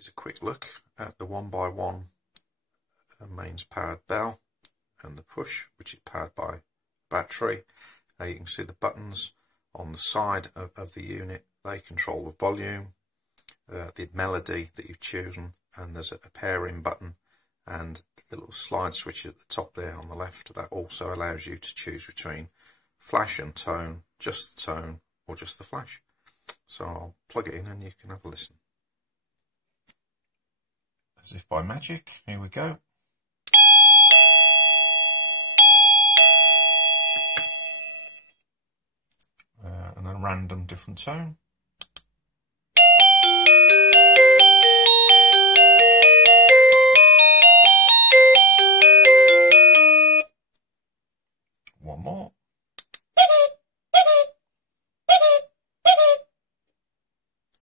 Here's a quick look at the 1x1 mains powered bell and the push, which is powered by battery. You can see the buttons on the side of the unit. They control the volume, the melody that you've chosen, and there's a pairing button and the little slide switch at the top there on the left. That also allows you to choose between flash and tone, just the tone, or just the flash. So I'll plug it in and you can have a listen. As if by magic, here we go. And a random different tone.